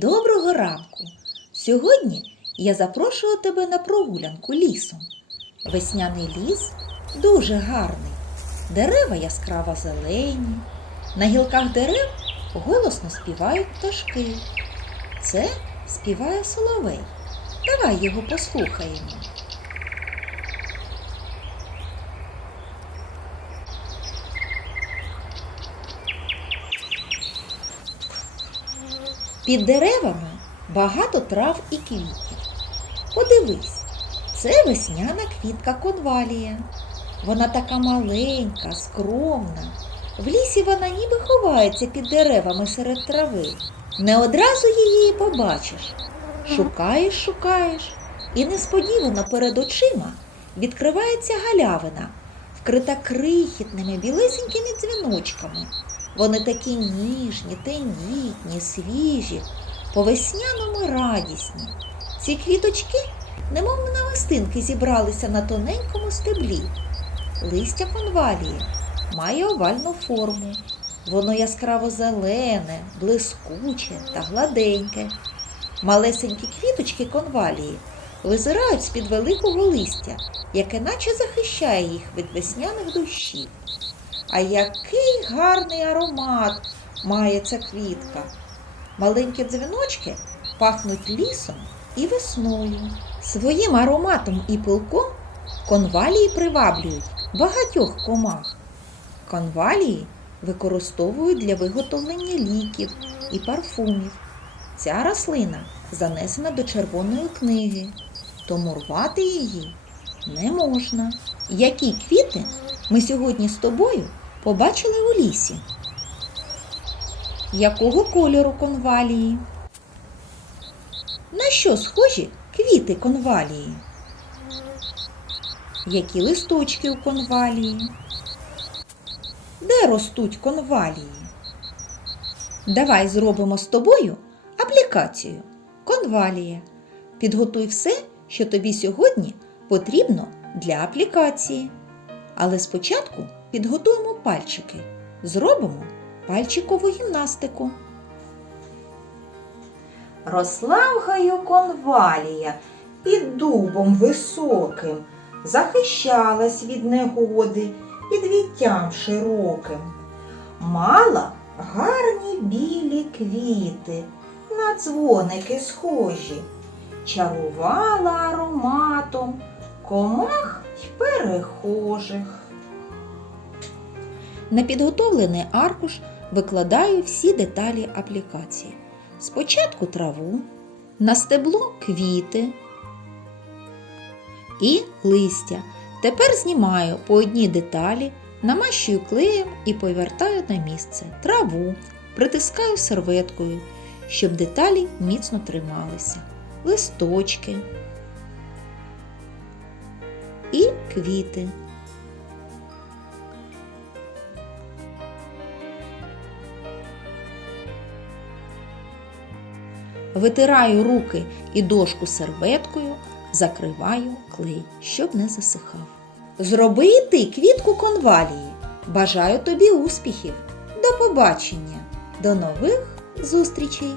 Доброго ранку! Сьогодні я запрошую тебе на прогулянку лісом. Весняний ліс дуже гарний. Дерева яскраво зелені. На гілках дерев голосно співають пташки. Це співає соловей. Давай його послухаємо. Під деревами багато трав і квітів. Подивись, це весняна квітка конвалія. Вона така маленька, скромна. В лісі вона ніби ховається під деревами серед трави. Не одразу її побачиш. Шукаєш, шукаєш, і несподівано перед очима відкривається галявина, вкрита крихітними білесенькими дзвіночками. Вони такі ніжні, тендітні, свіжі, по-весняному радісні. Ці квіточки, немов навистинки, зібралися на тоненькому стеблі. Листя конвалії має овальну форму. Воно яскраво зелене, блискуче та гладеньке. Малесенькі квіточки конвалії визирають з-під великого листя, яке наче захищає їх від весняних дощів. А який гарний аромат має ця квітка. Маленькі дзвіночки пахнуть лісом і весною. Своїм ароматом і пилком конвалії приваблюють багатьох комах. Конвалії використовують для виготовлення ліків і парфумів. Ця рослина занесена до червоної книги, тому рвати її не можна. Які квіти ми сьогодні з тобою побачили у лісі? Якого кольору конвалії? На що схожі квіти конвалії? Які листочки у конвалії? Де ростуть конвалії? Давай зробимо з тобою аплікацію. Конвалія. Підготуй все, що тобі сьогодні потрібно для аплікації. Але спочатку підготуємо пальчики. Зробимо пальчикову гімнастику. Росла в гаю конвалія під дубом високим, захищалась від негоди під віттям широким. Мала гарні білі квіти, на дзвоники схожі, чарувала ароматом комах перехожих. На підготовлений аркуш викладаю всі деталі аплікації. Спочатку траву, на стебло квіти і листя. Тепер знімаю по одній деталі, намащую клеєм і повертаю на місце траву, притискаю серветкою, щоб деталі міцно трималися, листочки і квіти. Витираю руки і дошку серветкою, закриваю клей, щоб не засихав. Зроби і ти квітку конвалії. Бажаю тобі успіхів. До побачення, до нових зустрічей!